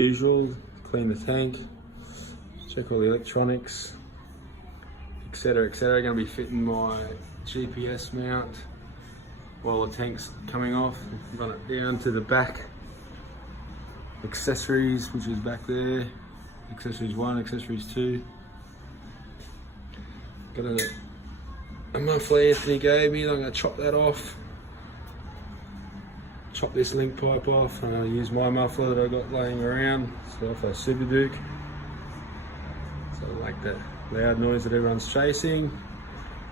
Usual, clean the tank, check all the electronics, etc, etc. Going to be fitting my GPS mount while the tank's coming off. Run it down to the back. Accessories, which is back there. Accessories 1, accessories 2. Got a muffler Anthony gave me. I'm going to chop that off. Chop this link pipe off, and I'll use my muffler that I got laying around. So off a Super Duke. So I like that loud noise that everyone's chasing.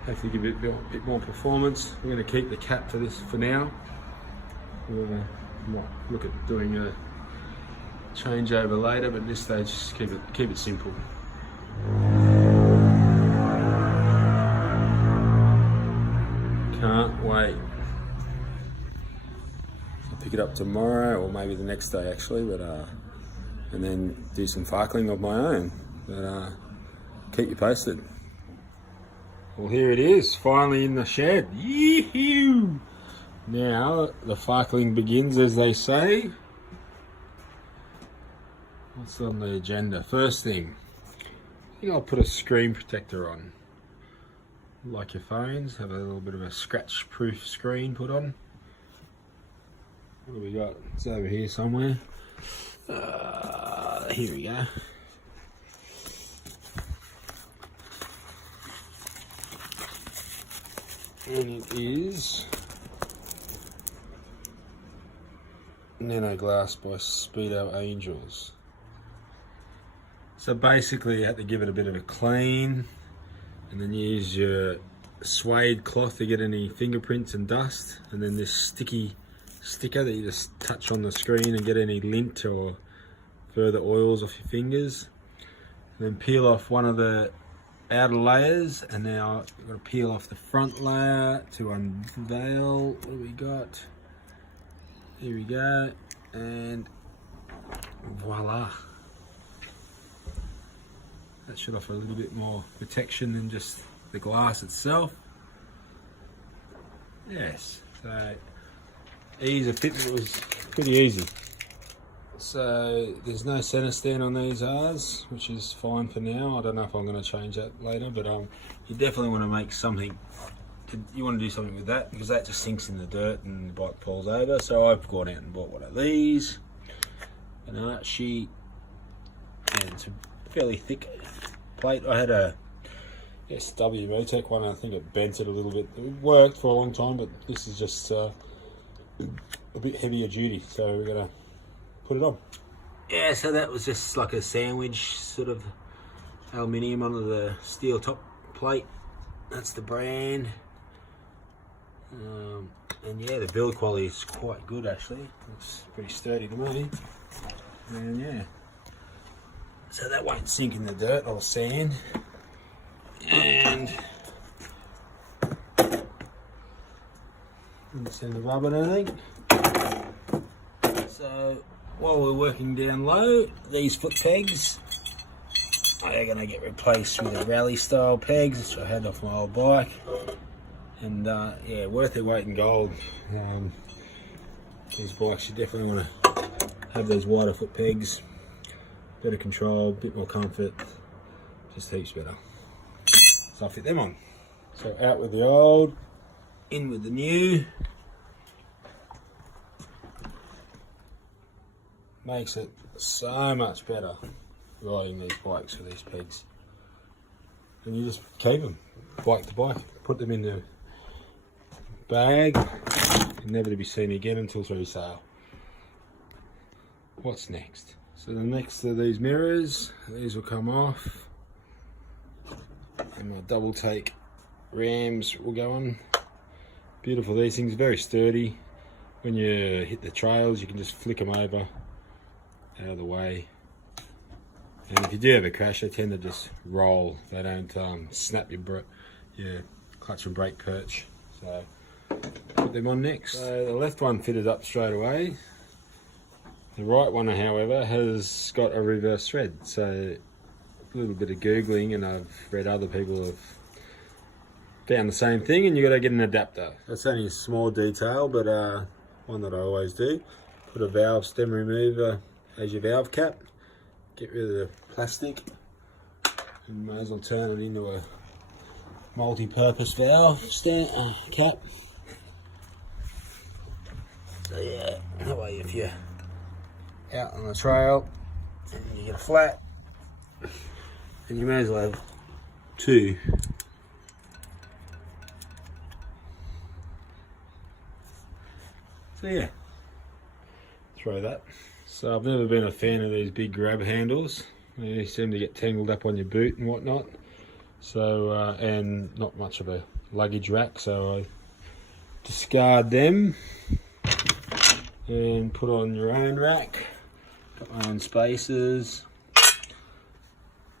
Hopefully give it a bit more performance. We're going to keep the cap for this for now. We're going to look at doing a changeover later, but at this stage just keep it simple. Can't wait. Pick it up tomorrow, or maybe the next day actually, but and then do some farkling of my own. But keep you posted. Well, here it is, finally in the shed. Yee-hoo! Now the farkling begins, as they say. What's on the agenda? First thing, I think I'll put a screen protector on. Like your phones, have a little bit of a scratch-proof screen put on. What do we got? It's over here somewhere. Here we go. And it is Nano Glass by Speedo Angels. So basically you have to give it a bit of a clean, and then you use your suede cloth to get any fingerprints and dust, and then this sticky sticker that you just touch on the screen and get any lint or further oils off your fingers. And then peel off one of the outer layers, and now you've got to peel off the front layer to unveil. What do we got? Here we go, and voila. That should offer a little bit more protection than just the glass itself. Yes, so ease of fitment was pretty easy. So there's no center stand on these R's, which is fine for now. I don't know if I'm going to change that later, but you definitely want to make something. You want to do something with that, because that just sinks in the dirt and the bike falls over. So I've gone out and bought one of these, an art sheet, and it's a fairly thick plate. I had a SW Motec one, I think it bent it a little bit. It worked for a long time, but this is just a bit heavier duty, so we're gonna put it on. Yeah, so that was just like a sandwich sort of aluminium under the steel top plate. That's the brand. And yeah, the build quality is quite good actually. It's pretty sturdy to me. And yeah, so that won't sink in the dirt or sand. And send the rubber, I think. So while we're working down low, these foot pegs are going to get replaced with the rally style pegs, which I had off my old bike. And yeah, worth their weight in gold. These bikes, you definitely want to have those wider foot pegs. Better control, bit more comfort, just heaps better. So I'll fit them on. So out with the old, in with the new. Makes it so much better riding these bikes with these pegs. And you just keep them, bike to bike, put them in the bag, and never to be seen again until resale. What's next? So the next of these mirrors, these will come off, and my double take rams will go on. Beautiful, these things, very sturdy. When you hit the trails, you can just flick them over, out of the way. And if you do have a crash, they tend to just roll. They don't snap your clutch and brake perch. So put them on next. So the left one fitted up straight away. The right one, however, has got a reverse thread. So a little bit of Googling, and I've read other people have found the same thing, and you've got to get an adapter. That's only a small detail, but one that I always do. Put a valve stem remover as your valve cap. Get rid of the plastic, and you may as well turn it into a multi-purpose valve cap. So yeah, that way if you're out on the trail and you get a flat, and you may as well have two. So yeah, throw that. So I've never been a fan of these big grab handles. They seem to get tangled up on your boot and whatnot. So and not much of a luggage rack, so I discard them and put on your own rack. Got my own spaces,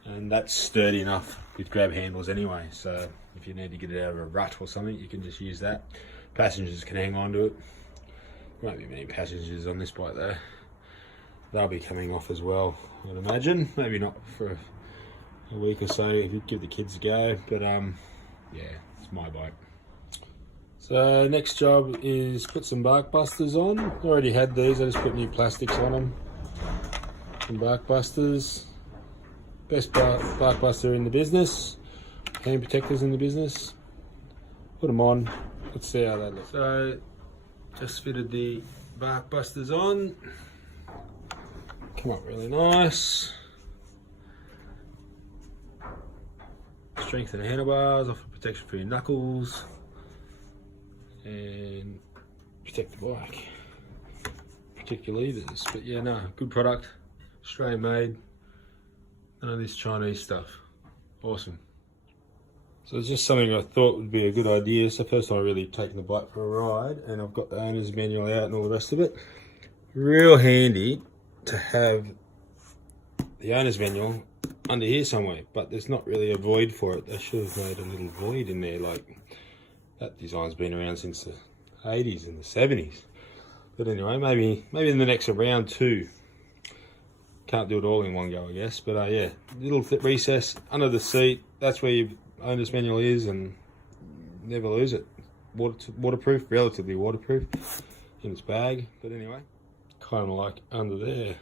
and that's sturdy enough with grab handles anyway. So if you need to get it out of a rut or something, you can just use that. Passengers can hang on to it. Won't be many passengers on this bike though. They'll be coming off as well, I'd imagine. Maybe not for a week or so if you give the kids a go, but yeah, it's my bike. So next job is put some bark busters on. I already had these, I just put new plastics on them. Some bark busters. Best bark buster in the business. Hand protectors in the business. Put them on, let's see how that looks. So just fitted the bark busters on. Come up really nice. Strengthen the handlebars, offer protection for your knuckles, and protect the bike. Protect your levers. But yeah, no, good product. Australian made. None of this Chinese stuff. Awesome. So it's just something I thought would be a good idea. It's the first time I've really taken the bike for a ride, and I've got the owner's manual out and all the rest of it. Real handy to have the owner's manual under here somewhere, but there's not really a void for it. They should have made a little void in there. Like, that design's been around since the 80s and the 70s. But anyway, maybe in the next round too. Can't do it all in one go, I guess. But yeah, little recess under the seat. That's where your owner's manual is, and never lose it. Waterproof, relatively waterproof in its bag. But anyway, kind of like under there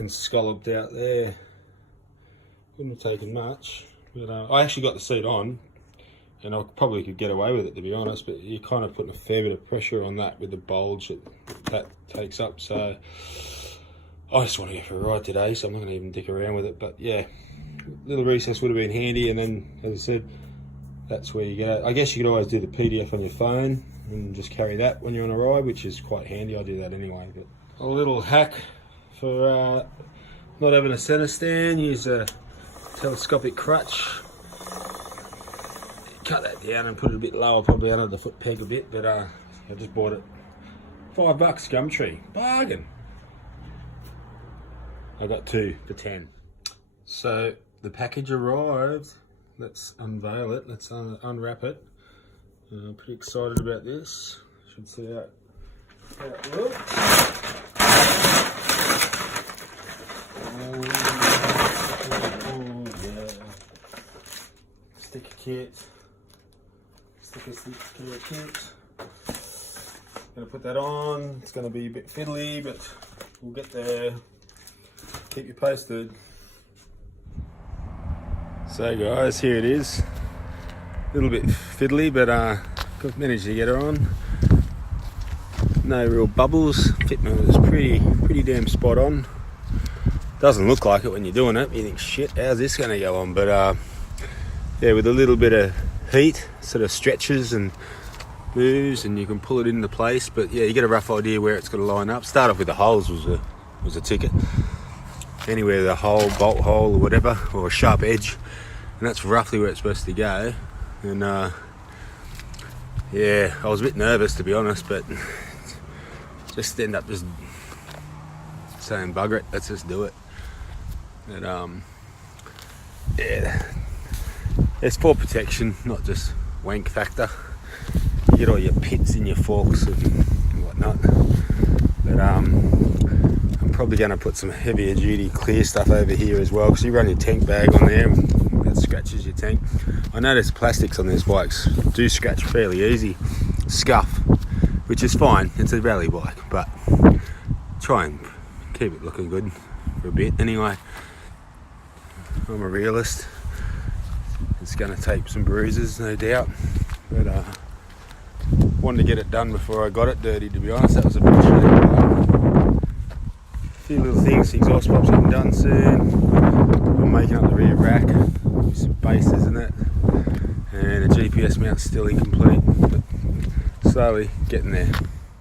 and scalloped out there. Wouldn't have taken much, but I actually got the seat on, and I probably could get away with it, to be honest, but you're kind of putting a fair bit of pressure on that with the bulge that takes up. So I just want to go for a ride today, so I'm not going to even dick around with it. But yeah, little recess would have been handy, and then, as I said, that's where you go. I guess you could always do the PDF on your phone and just carry that when you're on a ride, which is quite handy. I do that anyway. But a little hack for not having a center stand: use a telescopic crutch. Cut that down and put it a bit lower, probably under the foot peg a bit. But I just bought it. $5 Gumtree, bargain. I got 2 for 10. So the package arrived. Let's unveil it. Let's unwrap it. I'm pretty excited about this. Should see how it looks. Oh yeah. Sticker kit. Sticker kit. Gonna put that on. It's gonna be a bit fiddly, but we'll get there. Keep you posted. So guys, here it is. A little bit fiddly, but managed to get her on. No real bubbles. Fitment was pretty damn spot on. Doesn't look like it when you're doing it. You think, shit, how's this going to go on? But yeah, with a little bit of heat, sort of stretches and moves, and you can pull it into place. But yeah, you get a rough idea where it's going to line up. Start off with the holes was a ticket. Anywhere the hole, bolt hole or whatever, or a sharp edge, and that's roughly where it's supposed to go. And yeah, I was a bit nervous, to be honest, but just end up just saying bugger it, let's just do it. And yeah, it's for protection, not just wank factor. You get all your pits in your forks and whatnot. But I'm probably going to put some heavier duty clear stuff over here as well, because you run your tank bag on there and that scratches your tank. I notice plastics on these bikes do scratch fairly easy, scuff, which is fine, it's a rally bike, but try and keep it looking good for a bit. Anyway, I'm a realist. It's going to take some bruises, no doubt, but wanted to get it done before I got it dirty, to be honest. That was a bit shame. A few little things, exhaust pops getting done soon. I'm making up the rear rack with some bases in it, and the GPS mount's still incomplete, but slowly getting there.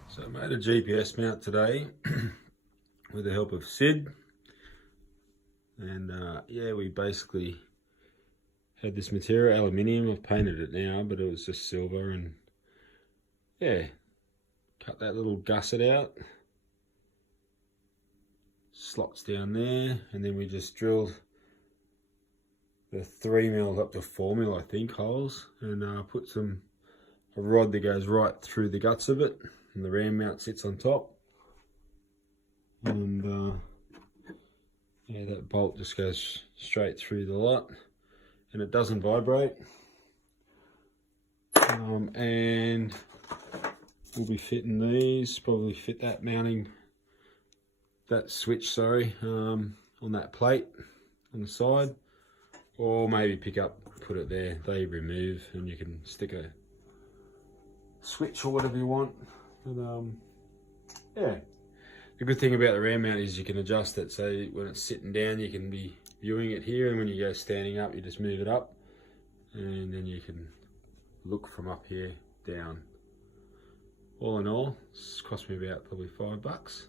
So I made a GPS mount today with the help of Sid, and yeah, we basically had this material, aluminium. I've painted it now, but it was just silver, and yeah, cut that little gusset out, slots down there, and then we just drilled the 3mm up to 4mm, I think, holes, and put a rod that goes right through the guts of it, and the ram mount sits on top, and yeah, that bolt just goes straight through the lot, and it doesn't vibrate. And we'll be fitting these, probably fit that switch, sorry, on that plate on the side, or maybe put it there. They remove, and you can stick a switch or whatever you want. But yeah, the good thing about the ram mount is you can adjust it, so when it's sitting down you can be viewing it here, and when you go standing up you just move it up, and then you can look from up here down. All in all, it's cost me about probably $5.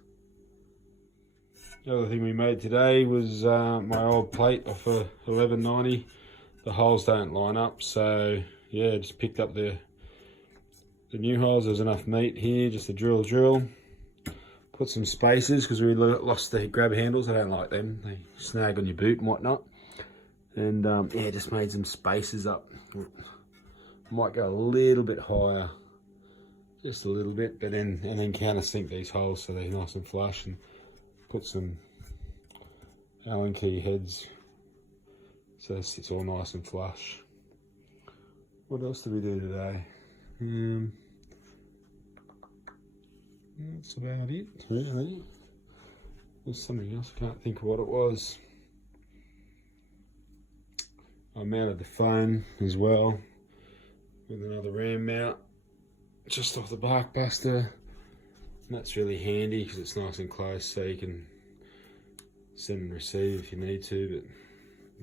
The other thing we made today was my old plate off a 1190. The holes don't line up, so yeah, just picked up the new holes. There's enough meat here just to drill. Put some spacers because we lost the grab handles. I don't like them, they snag on your boot and whatnot. And yeah, just made some spacers up. Might go a little bit higher, just a little bit, but then countersink these holes so they're nice and flush, and put some Allen key heads so it sits all nice and flush. What else did we do today? That's about it, really. There's something else, I can't think of what it was. I mounted the phone as well with another ram mount just off the bark buster, and that's really handy because it's nice and close, so you can send and receive if you need to, but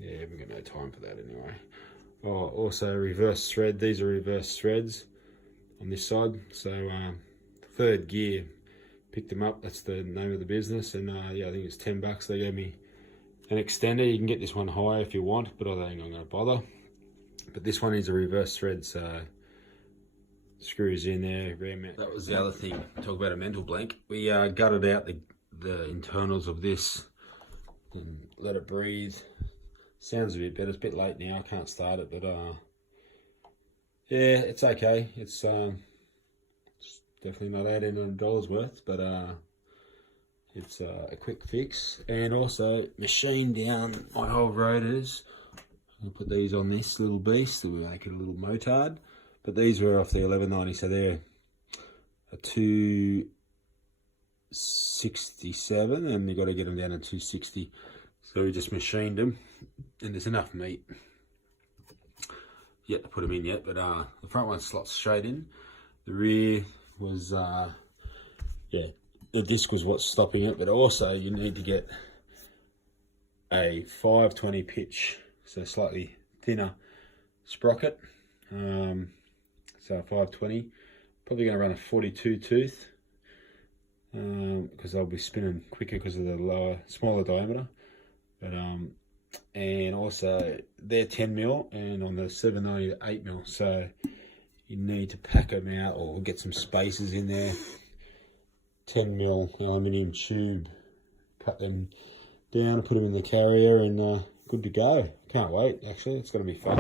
yeah, we've got no time for that anyway. Oh, also reverse thread. These are reverse threads on this side, so third gear, picked them up, that's the name of the business, and yeah, I think it's $10. They gave me an extender. You can get this one higher if you want, but I don't think I'm going to bother. But this one is a reverse thread, so screws in there, ram mount. That was the other thing, talk about a mental blank. We gutted out the internals of this and let it breathe. Sounds a bit better, it's a bit late now, I can't start it, but yeah, it's okay. It's definitely not $1,800 worth, but it's a quick fix. And also machined down my old rotors. I'll put these on this little beast to make it a little motard, but these were off the 1190, so they're a 267, and we got to get them down to 260. So we just machined them, and there's enough meat yet to put them in yet, but the front one slots straight in. The rear was yeah, the disc was what's stopping it, but also you need to get a 520 pitch, so slightly thinner sprocket. So 520, probably going to run a 42 tooth because they'll be spinning quicker because of the smaller diameter. But and also they're 10mm, and on the 790 8mm, so you need to pack them out or get some spacers in there. 10mm aluminium tube, cut them down and put them in the carrier, and good to go. Can't wait, actually, it's going to be fun.